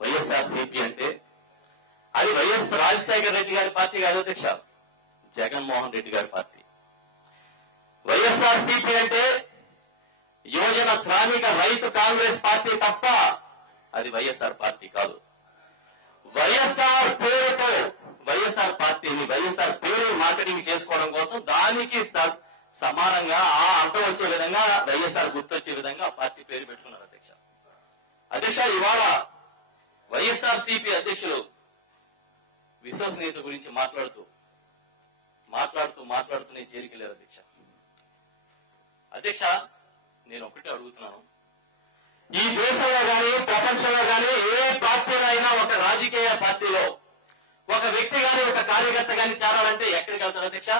వైఎస్ఆర్సీపీ అంటే అది వైఎస్ రాజశేఖర రెడ్డి గారి పార్టీ కాదు అధ్యక్ష, జగన్మోహన్ రెడ్డి గారి పార్టీ. వైఎస్ఆర్సీపీ అంటే యువజన శ్రామిక రైతు కాంగ్రెస్ పార్టీ తప్ప అది వైఎస్ఆర్ పార్టీ కాదు. వైఎస్ఆర్ పేరుతో వైఎస్ఆర్ పార్టీని వైఎస్ఆర్ పేరు మార్కెటింగ్ చేసుకోవడం కోసం దానికి సమానంగా ఆ అర్థం వచ్చే విధంగా వైఎస్ఆర్ గుర్తొచ్చే విధంగా ఆ పార్టీ పేరు పెట్టుకున్నారు అధ్యక్ష. అధ్యక్ష, ఇవాళ వైఎస్ఆర్సీపీ అధ్యక్షులు విశ్వసనీయత గురించి మాట్లాడుతూనే జైలుకెళ్లారు అధ్యక్ష. అధ్యక్ష, నేను ఒకటే అడుగుతున్నాను, ఈ దేశంలో కానీ ప్రపంచంలో కానీ ఏ పార్టీలో అయినా ఒక రాజకీయ పార్టీలో ఒక వ్యక్తి కానీ ఒక కార్యకర్త కానీ చేరాలంటే ఎక్కడికి వెళ్తారు అధ్యక్ష?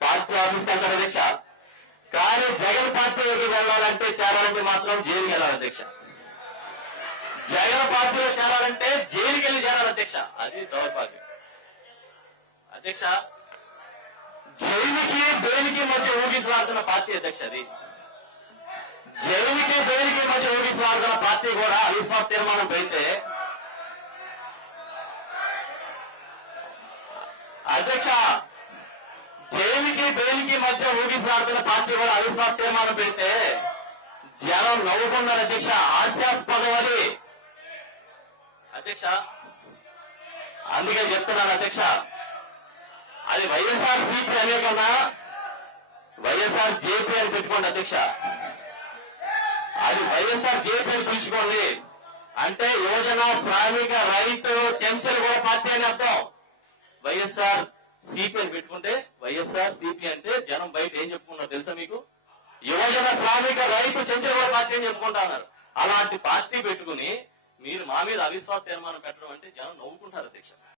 పార్టీ ఆఫీస్కి వెళ్తారు అధ్యక్ష. కానీ జగన్ పార్టీలోకి వెళ్ళాలంటే చేరాలంటే మాత్రం జైలుకి వెళ్ళాలి అధ్యక్ష. జగన్ పార్టీలో చేరాలంటే జైలుకి వెళ్ళి చేరాలి అధ్యక్ష. అది దౌర్భాగ్యం అధ్యక్ష. జైలుకి బెయిల్కి మధ్య ఊగిసలాడుతున్న పార్టీ అధ్యక్ష అది. జైలుకి బెయిల్కి మధ్య ఊగిసలాడుతున్న పార్టీ కూడా అవిశ్వాస తీర్మానం పెడితే అధ్యక్ష, జైలుకి బెయిల్కి మధ్య ఊగిసలాడుతున్న పార్టీ కూడా అవిశ్వాస తీర్మానం పెడితే జనం నవ్వుకున్నారు అధ్యక్ష. హాస్యాస్పదం అది అధ్యక్ష. అందుకే చెప్తున్నాను అధ్యక్ష, అది వైఎస్ఆర్ సీపీ అనే కన్నా వైఎస్ఆర్ జేపీ అని పెట్టుకోండి అధ్యక్ష. అది వైఎస్ఆర్ జేపీ అని పిలుచుకోండి. అంటే యువజన శ్రామిక రైతు చెంచలు కూడా పార్టీ అని అర్థం. వైఎస్ఆర్ సిపి అని పెట్టుకుంటే వైఎస్ఆర్ సిపి అంటే జనం బయట ఏం చెప్పుకున్నారు తెలుసా మీకు? యువజన శ్రామిక రైతు చెంచలు కూడా పార్టీ అని చెప్పుకుంటా ఉన్నారు. అలాంటి పార్టీ పెట్టుకుని మీరు మా మీద అవిశ్వాస తీర్మానం పెట్టడం అంటే జనం నవ్వుకుంటారు అధ్యక్ష.